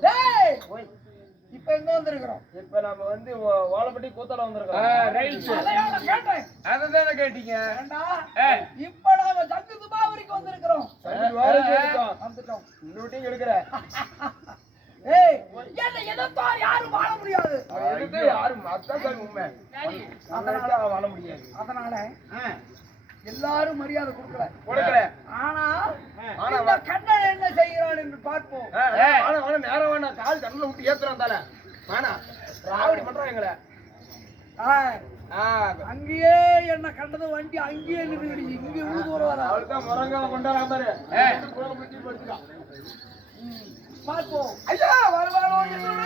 டேய்! ஓய். இப்ப எங்க வந்திருக்கிறோம்? இப்ப நம்ம வந்து ஓலப்பட்டி கூத்தால வந்திருக்கோம் அததானே கேட்டீங்க. இப்ப நாம சங்கு துபாவரிக்கு வந்திருக்கிறோம். வந்துட்டோம். இன்னொட்டியும் எடுக்கிற ஏய் என்ன யாரும் வாழ முடியாது. யாரும் அதான் உண்மை. அதனால வாழ முடியாது. அதனால எல்லாரும் மரியாதை கொடுக்கல. கொடுக்கல. ஆனா ஆனா கண்ணன் என்ன செய்கிறான் என்று பார்ப்போம். ஆ, ஆ, வாணா, வாணா, நேரா வாணா, கால் கண்ணுல விட்டு ஏத்துறான் தானே. வேணா ராவடி பண்றான் எங்களை. அங்கேயே என்ன கண்டது? வண்டி அங்கேயே நின்று இங்கே ஊதுவர வர பாரு. குழந்தை பிடிச்சி படுத்துக்கான் பார்ப்போம். ஐயா வருவானோ என்னோட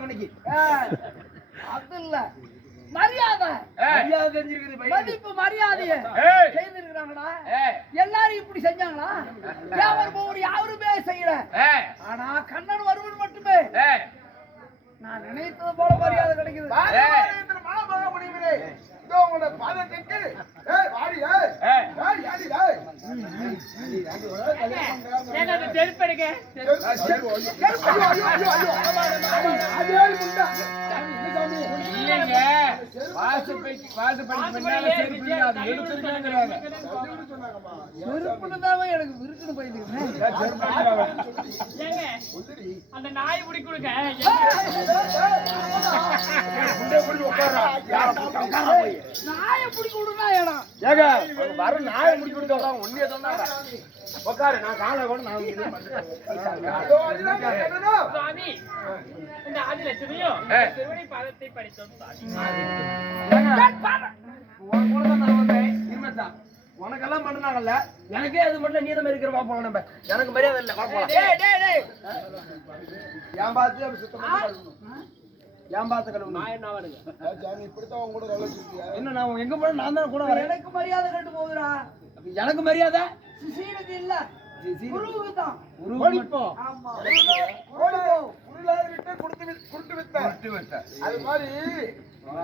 போறாங்க இன்னைக்கு அது இல்ல மரியாதை மரியாதை தெரிஞ்சிருக்குது பையனுக்கு. மதிப்பு மரியாதைய ஏய். செய்திருக்கிறாங்களா ஏய், எல்லாரும் இப்படி செஞ்சாங்களா யாவர் போவர் யாருமே செய்யல ஆனா கண்ணன் வருவன் மட்டுமே நான் நினைத்தது போல மரியாதை கிடைக்குது உங்களோட பாதத்துக்கு, செருப்புன்னு தான் எனக்கு விருக்குன்னு. ஏங்க அந்த நாய் பிடி கொடுங்க முண்டை பிடிச்சு விடுனா இடம் ஏங்க, வர நாயை முடிச்சு சொன்னாங்க. உட்காரு, நான் காலை நான். சுவாமி இந்த ஆதிலட்சுமியும். திருவடி பாதத்தை படித்தோம் சுவாமி. உனக்கெல்லாம் பண்ணாங்கல்ல எனக்கே அது மட்டும் நீதம் இருக்கிற பாப்போம் நம்ம எனக்கு மரியாதை இல்லை வா போலாம். டேய் டேய் டேய் என் பார்த்து அப்படி சுத்தம் பண்ணி கழுவணும். என் பார்த்து கழுவணும். நான் என்ன வருங்க என்ன நான் எங்க போன நான் தான் கூட வரேன்? எனக்கு மரியாதை கட்டு போகுதுடா. எனக்கு மரியாதை? சீனுக்கு இல்ல. குருவுக்கு தான் ஓடிப்போ. ஆமா. ஓடிப்போ அது மாதிரி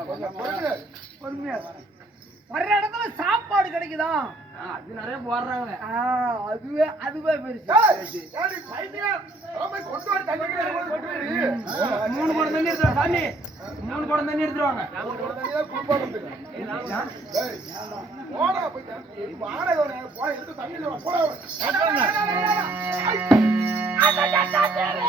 கொஞ்சம் பொறுங்க. பொறுமையா வர்ற இடத்துல சாப்பாடு கிடைக்குதா? அது நிறைய போடுறாங்க. ஆ, அதுவே அதுவே பெருசு. மூணு குடம் தண்ணி எடுத்துருவா சாமி. மூணு குடம் தண்ணி எடுத்துருவாங்க தொட்டாக்குச்சல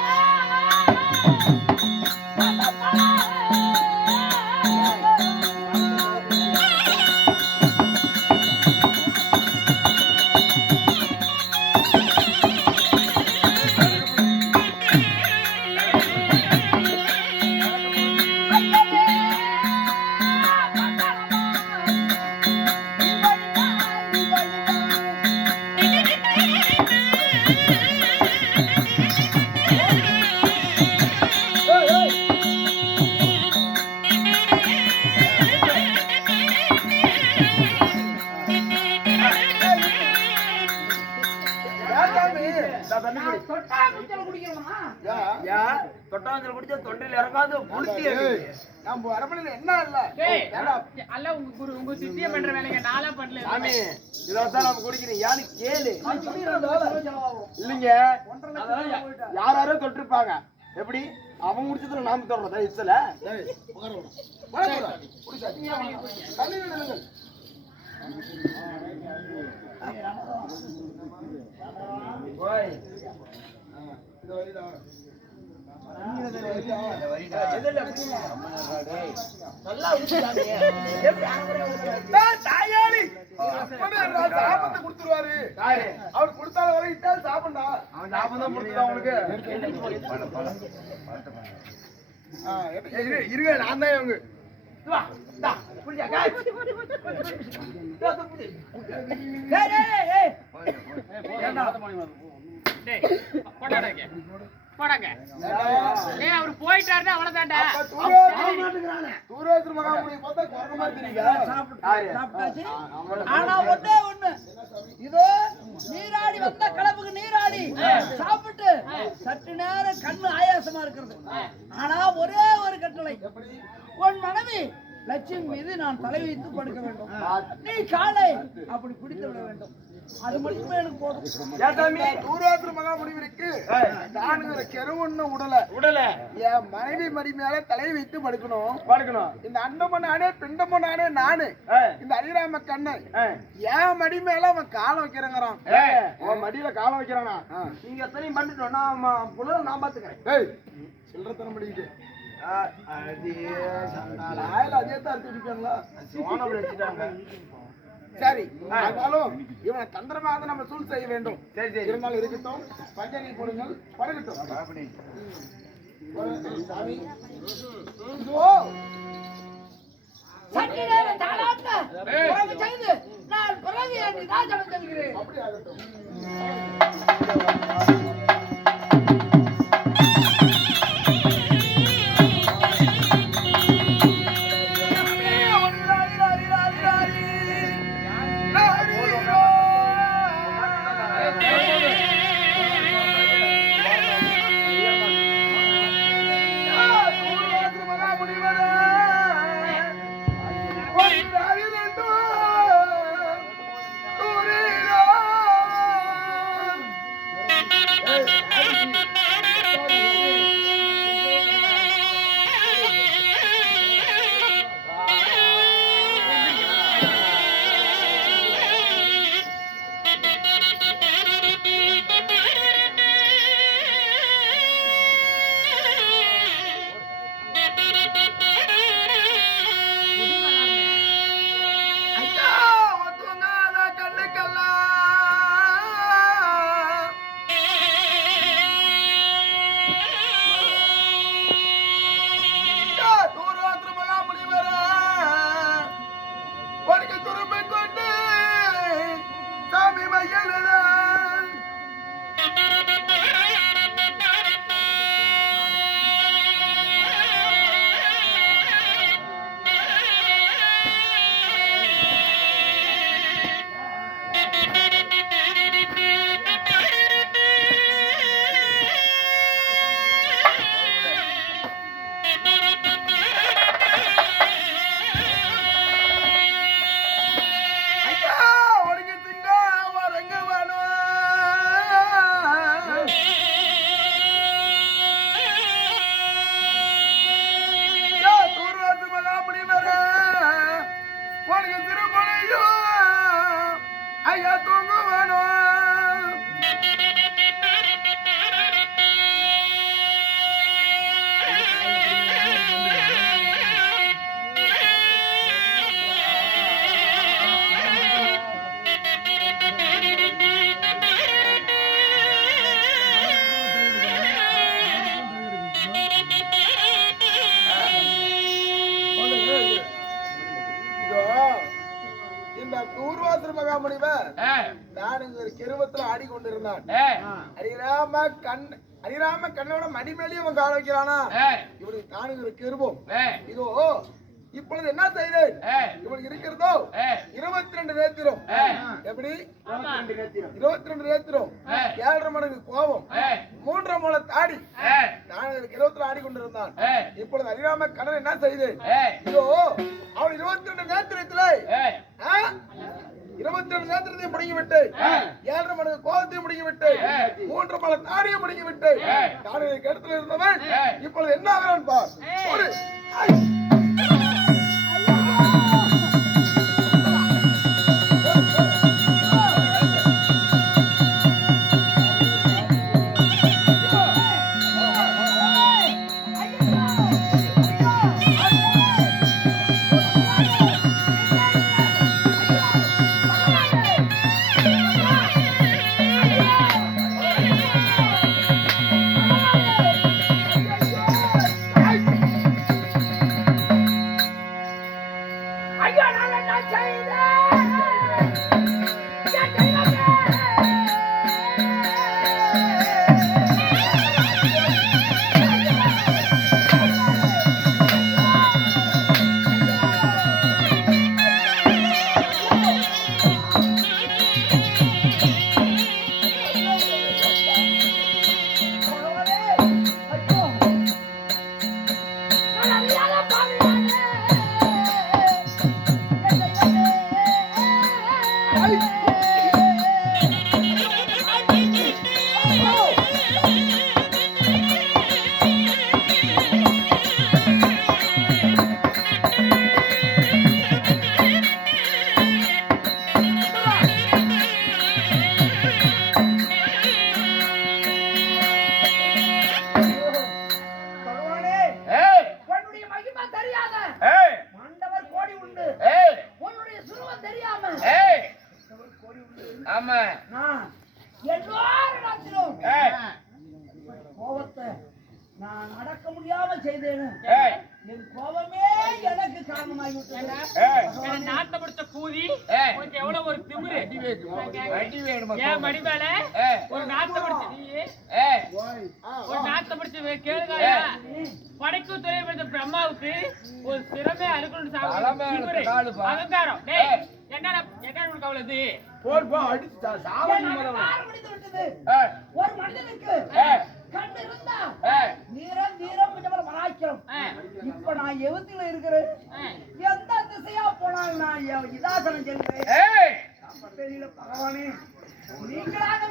நம்ம அரமனையில என்ன இல்ல? டேய் அல்ல உங்க குரு உங்க சித்திய பண்ற வேலைங்க நாளா பண்ணல சாமி இதான் நம்ம குடிக்கிறோம். யாரு கேளு? இல்லைங்க. யார் யாரோ தொட்டிருப்பாங்க. எப்படி? அவன் முடிச்சதுல நாம தொடறதா இச்சல? டேய், தாயாளி அப்பனே நான் சாபத்தை கொடுத்துருவாரு யாரு? அவர் கொடுத்தால வரை இட்டால் சாப்பிடா அவன் ஞாபகம் தான் கொடுத்துதா உனக்கு இரு இருங்க நான் தான் இவங்க வா, இந்தா, ஏய், போடாங்க. ஏய், அவரு போயிட்டாருன்னா அவ்வளவுதான்டா. பார்த்தா குரங்க மாதிரி தெரியுங்க. ஆனா ஒண்ணே ஒண்ணு. இதோ நீராடி வந்த கிளப்புக்கு நீராடி. சாப்பிட்டு. சற்று நேரம் கண்ணு ஆயாசமா இருக்கிறது. ஆனா ஒரே ஒரு கட்டளை. உன் மனைவி லட்சுமி மீது நான் தலை வைத்து படுக்க வேண்டும். நீ காலை அப்படி பிடித்து விட வேண்டும். அது மட்டுமே எனக்கு போதும். ஏன் சாமி? தூரேசர் மகாமுடிவருக்கு நானுங்கிற கெருவுன்னு உடல. உடல. என் மனைவி மடி மேல தலை வைத்து படுக்கணும். படுக்கணும். இந்த அண்டமும் நானே பிண்டமும் நானே நானு. இந்த அரிராம கண்ணன் என் மடி மேல அவன் காலம் வைக்கிறேங்கிறான். உன் மடியில காலம் வைக்கிறானா. நீங்க எத்தனையும் பண்ணிட்டோம். நான் புள்ள நான் பாத்துக்கிறேன் சில்லறத்தனம் பண்ணிக்கிட்டு. ஆயில அதே தான் வச்சுட்டாங்க சரி ஆனாலும் இவனை தந்திரமாக நம்ம சூழ் செய்ய வேண்டும். சரி சரி. இருந்தாலும் இருக்கட்டும் பஞ்சனை கொடுங்கள் செய்து நான் பிறகு என் ராஜனம் செல்கிறேன். அப்படி ஆகட்டும் நான் இங்க ஒரு கிருவத்துல ஆடிக்கொண்டிருந்தான்? ஏய், ஹரிராம கண் ஹரிராம கண்ணோட மடி மேலேயும் அவன் கால வைக்கிறானா? இவனுக்கு தானுங்கிற கிருபம். ஏய், இதோ இப்பொழுது என்ன செய்தேன்? இவனுக்கு இருக்கிறதோ? இருபத்தி ரெண்டு நேத்திரம். எப்படி. இருபத்தி ரெண்டு நேத்திரம். ஏழரை மடங்கு கோபம். மூன்றரை முளை தாடி. நான் கிரகத்தில் ஆடிக்கொண்டிருந்தான். ஏய், இப்பொழுது ஹரிராம கண்ணன் என்ன செய்தேன்? இதோ அவன் இருபத்தி ரெண்டு நேத்திரத்துல இருபத்தி ரெண்டு நேத்திரத்தையும் முடிங்கி விட்டு ஏழரை மடங்கு கோபத்தையும் முடிங்கி விட்டு. மூன்று மலை தாடியும் முடிங்கி விட்டு. தாடியை கருத்துல இருந்தவன். இப்பொழுது என்ன ஆகிறான் பார் ஒரு நாட்டை பிடிச்ச ஒரு பிடிச்ச கேளுங்க துறை பிரம்மாவுக்கு ஒரு அறுக்கணும். அகங்காரம். என்னடா என்ன அடிச்சு சாவடி ஒரு மனிதனுக்கு கண் இருந்தா நீரம் கொஞ்சம் மலாய்க்கிறோம் இப்ப நான் எவத்துல இருக்கிறேன். எந்த திசையா போனாலும் நான் இதாசனம் ஏய். தெரியல பகவானே. நீங்களாகவே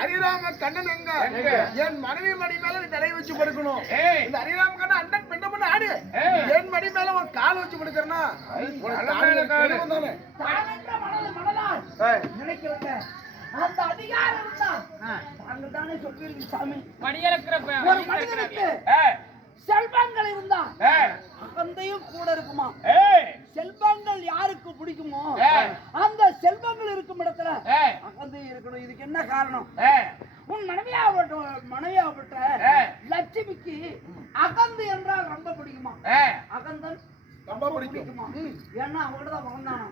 ஹரிராம கண்ணன் எங்க? என் மனைவி மடி மேல நீ தலை வச்சு படுக்கணும். இந்த ஹரிராம கண்ணன் அண்ணன் பெண்ண பண்ண ஆடு. என் மடி மேல ஒரு கால் வச்சு படுக்கிறனா. நினைக்கிறேங்க அந்த அதிகாரம் தாங்க தானே சொல்லிருக்கு சாமி. மடியலக்கிற ப- ஒரு மனிதனுக்கு செல்வங்கள் இருந்தா அகந்தையும் கூட இருக்குமா? ஏய் செல்வங்கள் யாருக்கு பிடிக்குமோ. அந்த செல்வங்கள் இருக்கும் இடத்துல அகந்தை இருக்கணும். இதுக்கு என்ன காரணம்? உன் மனைவியாகப்பட்ட மனைவியாகப்பட்ட ஏய். லட்சுமிக்கு அகந்தை என்றால் ரொம்ப பிடிக்குமா? அகந்தன் ரொம்ப பிடிக்கும். ஏன்னா அவங்கள்ட்ட தான் வளர்ந்தானா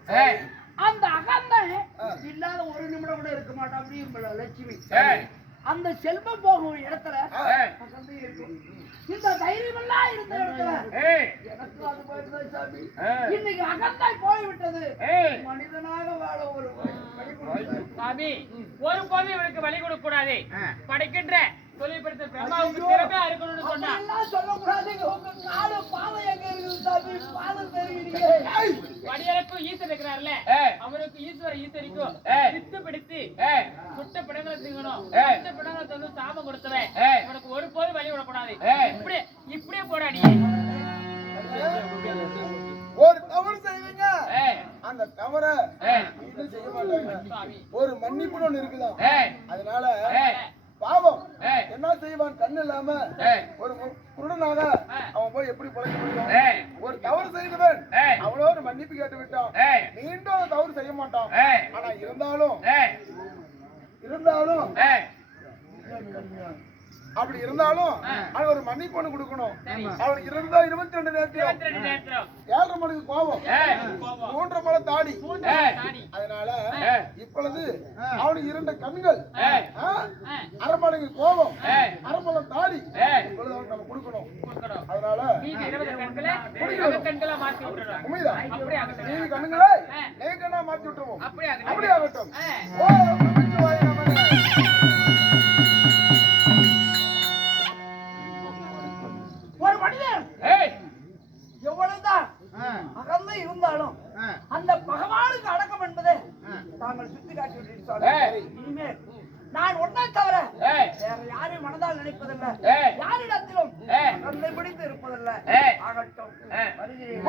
அந்த அகந்தன் இல்லாத ஒரு நிமிடம் கூட இருக்க மாட்டான். அப்படியும் லட்சுமி. அந்த செல்வம் போகும் இடத்துல அகந்தை இருக்கும். இந்த தைரியம் எல்லாம் இருந்த இடத்துல எனக்கு அது போயிருந்தா சாமி. இன்னைக்கு அகந்தாய் போய்விட்டது. மனிதனாக வாழ ஒரு. சாமி ஒரு போதும் இவனுக்கு வழி கொடுக்க கூடாது. படைக்கின்ற தொழில்படுத்த பிரம்மாவுக்கு திறமையா இருக்கணும்னு சொன்னா. அப்படியெல்லாம் சொல்லக்கூடாதுங்க. உங்க காலு பாதம் எங்க இருக்குது சாமி? பாதம் தெரியுறீங்க வடியலுக்கும் ஈஸ்வரர் இருக்கிறார்ல. அவருக்கு ஈஸ்வர ஈஸ்வரிக்கும். வித்து பிடித்து ஏய் சுட்ட பிடங்களை திங்கணும். ஏய். சுட்ட பிடங்களை தந்து சாபம் கொடுத்தவன். ஏய். உனக்கு ஒரு போதும் வழி விடக்கூடாது. இப்படியே இப்படியே போடாடி ஒரு தவறு செய்வீங்க. அந்த தவறை. இது செய்ய மாட்டாங்க. சாமி ஒரு மன்னிப்புன்னு ஒண்ணு இருக்குதான் ஏய் அதனால. என்ன செய்வான்? கண்ணு இல்லாம. ஒரு குருடனாக அவன் போய் எப்படி பழைக்க முடியும். ஒரு தவறு செய்தவன். அவளோ ஒரு மன்னிப்பு கேட்டு விட்டான். மீண்டும் தவறு செய்ய மாட்டான். ஆனா இருந்தாலும் இருந்தாலும் அப்படி இருந்தாலும் அவன் ஒரு மன்னிப்பு ஒண்ணு கொடுக்கணும். அவனுக்கு இருந்தா இருபத்தி ரெண்டு நேரத்திலும். ஏழரை மணிக்கு கோபம். மூன்றரை மலை தாடி. அதனால. இப்பொழுது அவனுக்கு இரண்டு கண்கள். அரை மடங்கு கோபம் ஏய். அரை மலம் தாடி நம்ம கொடுக்கணும். அதனால உண்மைதான் நீதி கண்ணுங்களே. நேகனா மாத்தி விட்டுருவோம். அப்படியே ஆகட்டும். ஒரு மனிதன் எவ்வளவுதான் அகந்தை இருந்தாலும் அந்த பகவானுக்கு அடக்கம் என்பதை தாங்கள் சுட்டி காட்டி. இனிமேல் நான் ஒன்றை ஏய். யாரிடத்திலும். அகந்தை பிடித்து இருப்பதில்லை. ஆகட்டும். வருகிறேன்